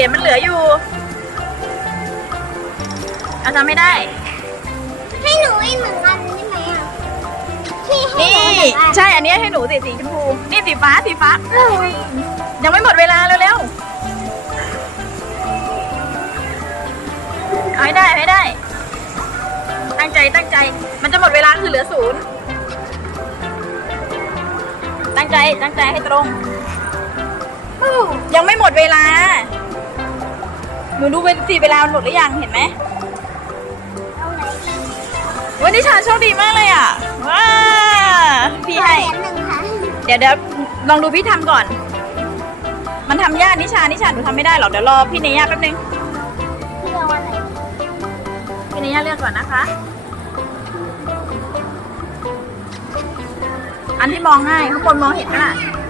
รียญมันเหลืออยู่ เอาทำไม่ได้ ให้หนูอีกหนึ่งอันได้ไหมอะที่ให้นี่ หนูหนึ่งอันใช่ อันนี้ให้หนูสีสีชมพู นี่สีฟ้าสีฟ้ายังไม่หมดเวลาเร็วๆเอาให้ได้เอาให้ได้ ตั้งใจตั้งใจ มันจะหมดเวลาคือเหลือศูนย์ ตั้งใจตั้งใจให้ตรง ยังไม่หมดเวลา หนูดูเวลาสีเวลามันหมดหรือยังเห็นไหมเอาไหนดีวันนี้ชาโชคดีมากเลยอะ ว้า พี่ให้เหรียญหนึ่งค่ะเดี๋ยวเดี๋ยวลองดูพี่ทำก่อน มันทำยากนิชา นิชาหนูทำไม่ได้หรอก เดี๋ยวรอพี่เนย่าแป๊บนึง พี่เอาอะไรพี่เนย่าเลือกก่อนนะคะ อันที่มองง่ายข้างบนมองเห็นไหมล่ะอ